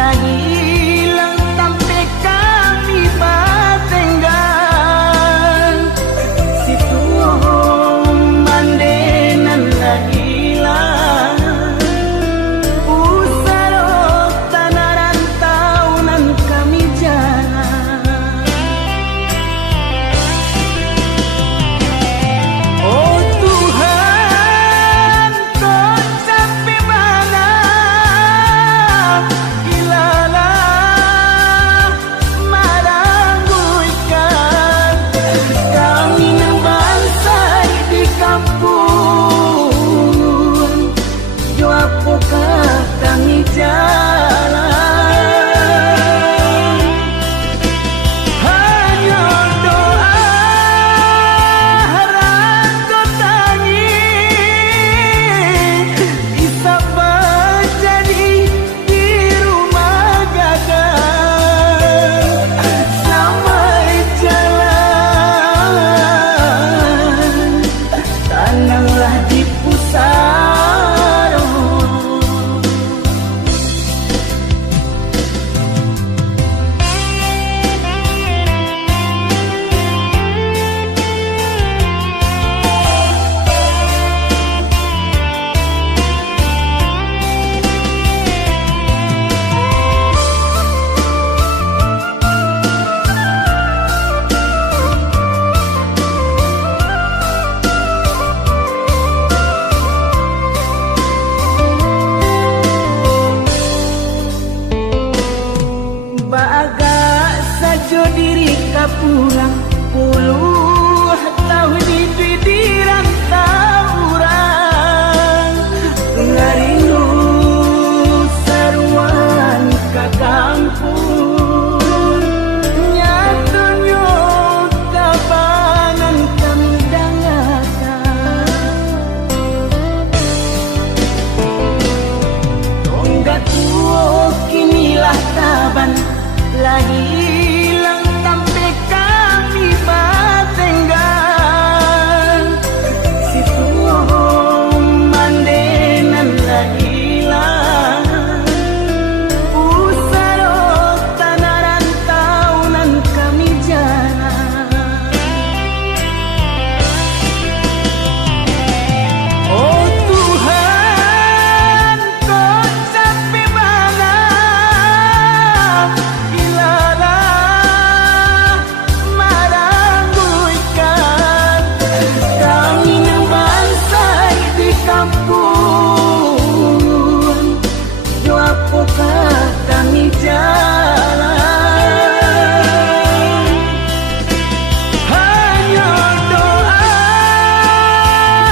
lah hilang sampai kami batenggan. Situ mandenan lah hilang. Usarok tanah rantaunan kami jalan. Oh Tuhan, kau sampai mana? Ilalah marangguikan kami nang bansai di kampung. Jo apakah kami jalan? Hanya doa harap kau tangi bisa jadi di rumah gagal. Sampai jalan tananglah di pusaro. Baga sajo diri kapulang puluh tahun di dirantau urang. Ngarindu saruan ka kampung. Nyatanya tabanan kami dangakan. Tonggak tuo kinilah taban lah hilang sampai kami batenggan. Situ mandenan lah hilang. Usarok tanah rantaunan kami jalan. Oh Tuhan, kau sampai mana? Ilalah marangguikan kami nang bansai di kampung. Jo apakah kami jalan? Hanya doa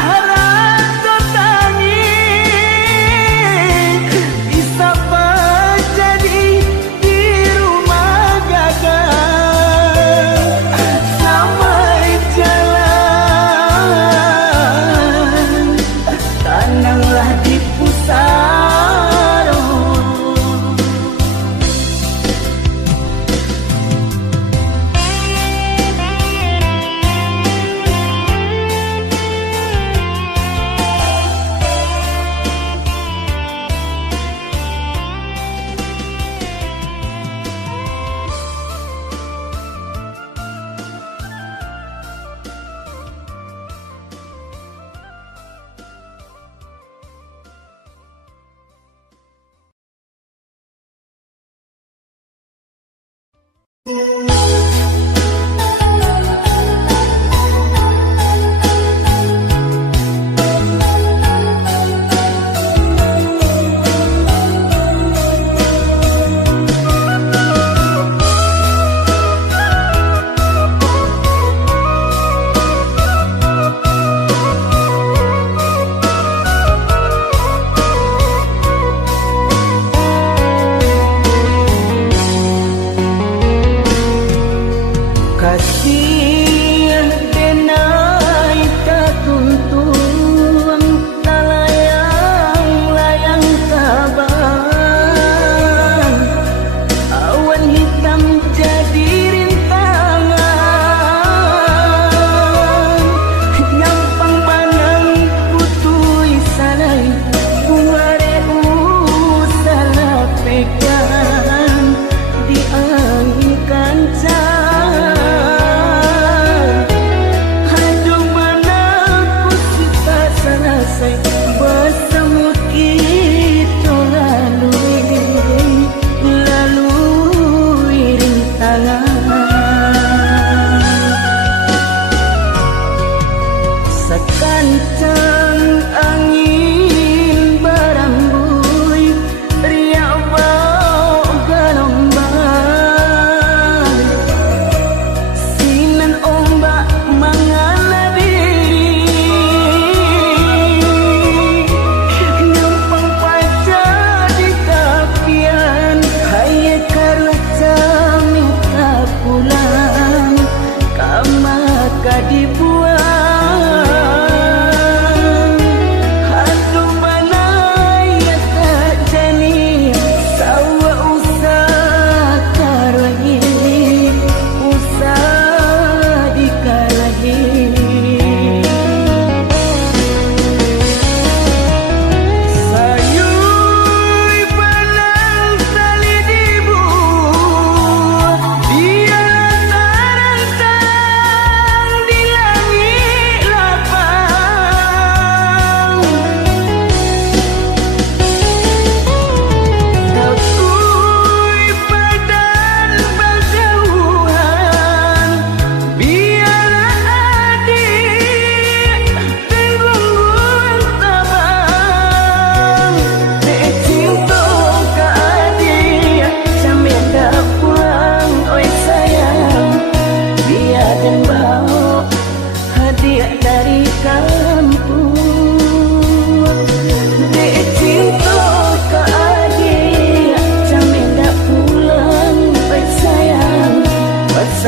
harap kau tangi bisa jadi di rumah gagal. Sampai jalan tananglah di pusaro.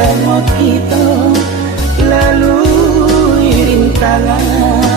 bersama kita lalui rintangan.